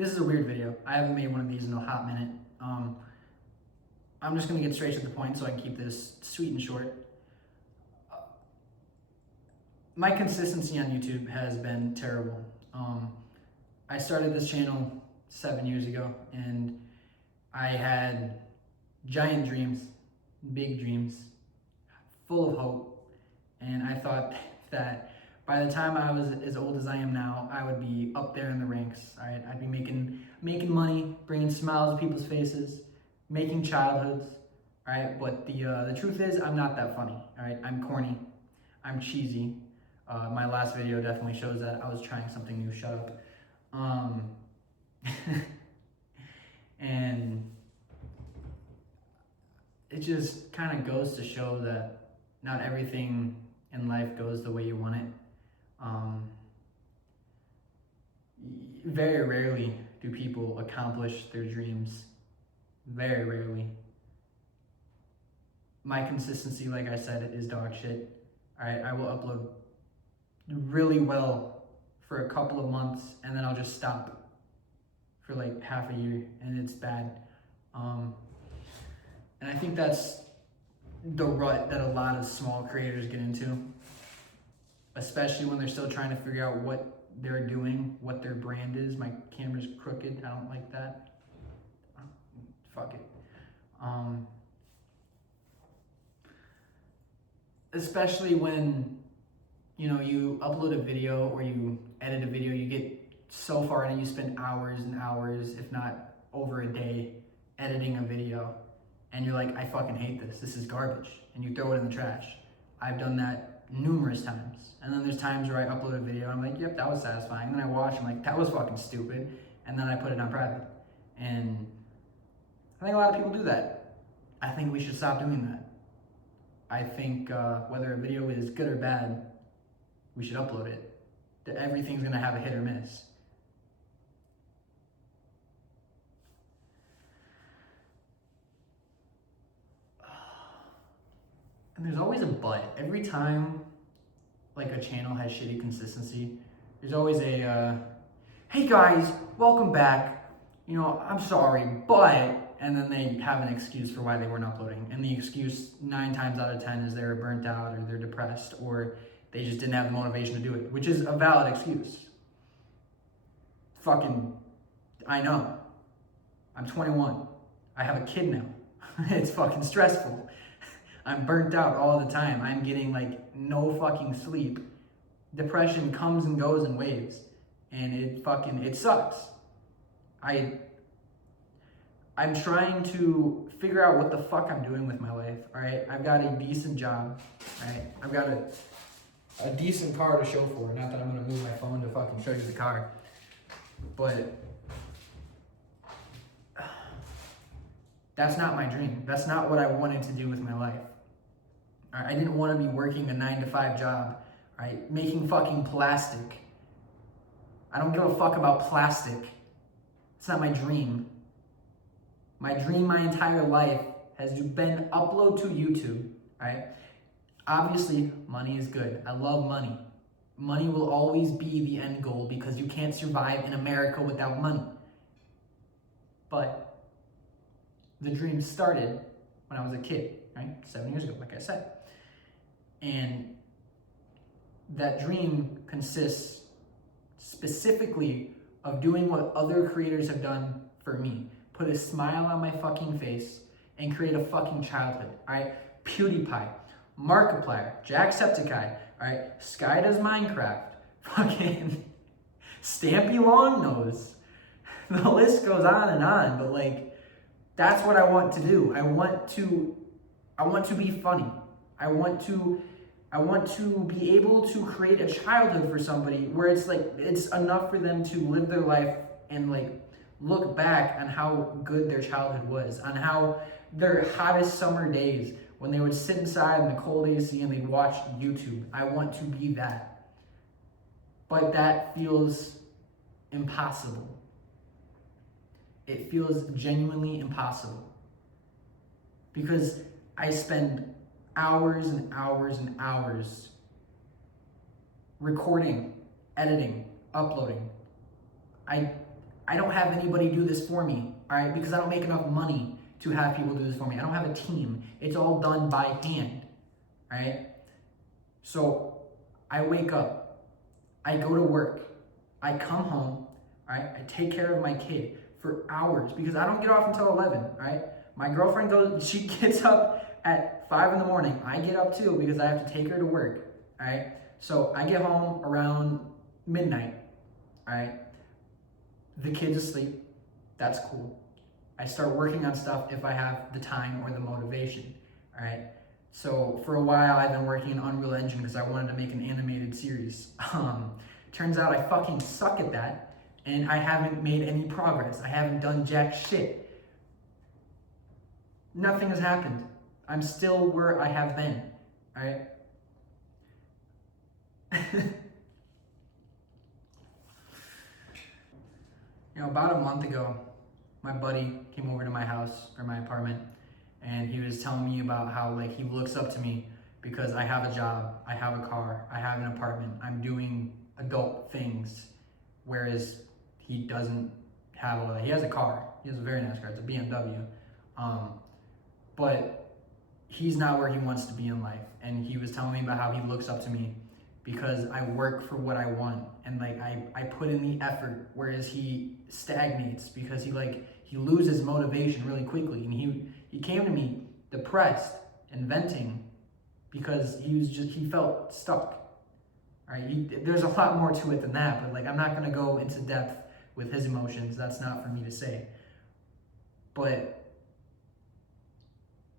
This is a weird video. I haven't made one of these in a hot minute. I'm just gonna get straight to the point so I can keep this sweet and short. My consistency on YouTube has been terrible. I started this channel 7 years ago, and I had giant dreams, big dreams, full of hope, and I thought that by the time I was as old as I am now, I would be up there in the ranks. All right, I'd be making money, bringing smiles to people's faces, making childhoods. All right, but the truth is, I'm not that funny. All right, I'm corny, I'm cheesy. My last video definitely shows that. I was trying something new. Shut up. And it just kind of goes to show that not everything in life goes the way you want it. Very rarely do people accomplish their dreams. Very rarely. My consistency, like I said, is dog shit. All right, I will upload really well for a couple of months, and then I'll just stop for like half a year, and it's bad. And I think that's the rut that a lot of small creators get into, especially when they're still trying to figure out what they're doing, what their brand is. My camera's crooked. I don't like that. Fuck it. Especially when, you know, you upload a video or you edit a video, you get so far in it, you spend hours and hours, if not over a day, editing a video. And you're like, I fucking hate this. This is garbage. And you throw it in the trash. I've done that numerous times. And then there's times where I upload a video, and I'm like, yep, that was satisfying. And then I watch, I'm like, that was fucking stupid. And then I put it on private. And I think a lot of people do that. I think we should stop doing that. I think whether a video is good or bad, we should upload it. That everything's gonna have a hit or miss. And there's always a but. Every time like a channel has shitty consistency, there's always a, hey guys, welcome back. You know, I'm sorry, but, and then they have an excuse for why they weren't uploading. And the excuse 9 times out of 10 is they're burnt out, or they're depressed, or they just didn't have the motivation to do it, which is a valid excuse. Fucking, I know. I'm 21. I have a kid now. It's fucking stressful. I'm burnt out all the time. I'm getting like no fucking sleep. Depression comes and goes in waves, and it sucks. I'm trying to figure out what the fuck I'm doing with my life. All right, I've got a decent job. All right, I've got a decent car to show for. Not that I'm gonna move my phone to fucking show you the car, but that's not my dream. That's not what I wanted to do with my life. All right, I didn't want to be working a 9-to-5 job, right? Making fucking plastic. I don't give a fuck about plastic. It's not my dream. My dream my entire life has been upload to YouTube, right? Obviously, money is good. I love money. Money will always be the end goal because you can't survive in America without money. But the dream started when I was a kid, right? 7 years ago, like I said. And that dream consists specifically of doing what other creators have done for me. Put a smile on my fucking face and create a fucking childhood, all right? PewDiePie, Markiplier, Jacksepticeye, all right? Sky Does Minecraft, fucking Stampy Longnose. The list goes on, but like, that's what I want to do. I want to be funny. I want to be able to create a childhood for somebody where it's like, it's enough for them to live their life and like look back on how good their childhood was, on how their hottest summer days when they would sit inside in the cold AC and they'd watch YouTube. I want to be that. But that feels impossible. It feels genuinely impossible. Because I spend hours and hours and hours recording, editing, uploading. I I don't have anybody do this for me, all right? Because I don't make enough money to have people do this for me. I don't have a team. It's all done by hand, all right? So I wake up, I go to work, I come home, all right? I take care of my kid for hours because I don't get off until 11, all right? My girlfriend goes, she gets up at 5 in the morning. I get up too because I have to take her to work, all right? So I get home around midnight, all right? The kid's asleep. That's cool. I start working on stuff if I have the time or the motivation, all right? So for a while, I've been working in Unreal Engine because I wanted to make an animated series. Turns out I fucking suck at that, and I haven't made any progress. I haven't done jack shit. Nothing has happened. I'm still where I have been, all right? About a month ago, my buddy came over to my house or my apartment, and he was telling me about how like he looks up to me because I have a job, I have a car, I have an apartment, I'm doing adult things, whereas he doesn't have all that. He has a car, he has a very nice car, it's a BMW, but he's not where he wants to be in life. And he was telling me about how he looks up to me because I work for what I want, and like I put in the effort, whereas he stagnates because he loses motivation really quickly. And he came to me depressed and venting because he felt stuck. All right, there's a lot more to it than that, but like I'm not gonna go into depth with his emotions. That's not for me to say. But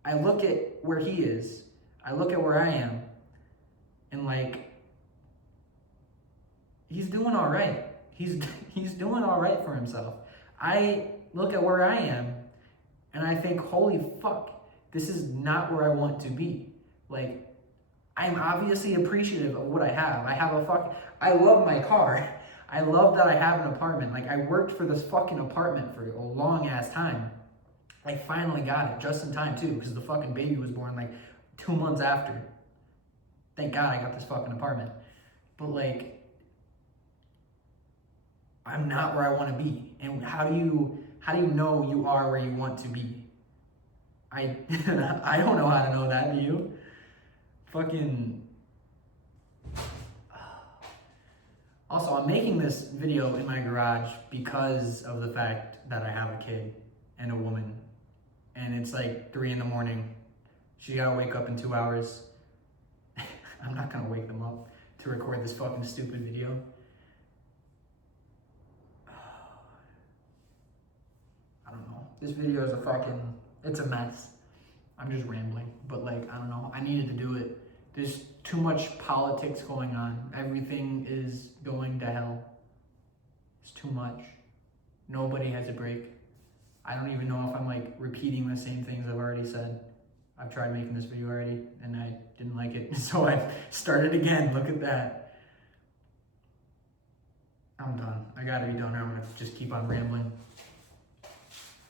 I look at where he is, I look at where I am, and like he's doing all right. He's doing all right for himself. I look at where I am, and I think, holy fuck, this is not where I want to be. Like, I'm obviously appreciative of what I have. I love my car. I love that I have an apartment. Like, I worked for this fucking apartment for a long ass time. I finally got it, just in time too, because the fucking baby was born like 2 months after. Thank God I got this fucking apartment. But like, I'm not where I want to be. And how do you know you are where you want to be? I I don't know how to know that, do you? Fucking. Also, I'm making this video in my garage because of the fact that I have a kid and a woman. And it's like 3 in the morning. She gotta wake up in 2 hours. I'm not gonna wake them up to record this fucking stupid video. I don't know. This video is it's a mess. I'm just rambling, but like, I don't know. I needed to do it. There's too much politics going on. Everything is going to hell. It's too much. Nobody has a break. I don't even know if I'm like repeating the same things I've already said. I've tried making this video already and I didn't like it. So I started again. Look at that. I'm done. I gotta be done or I'm gonna just keep on rambling.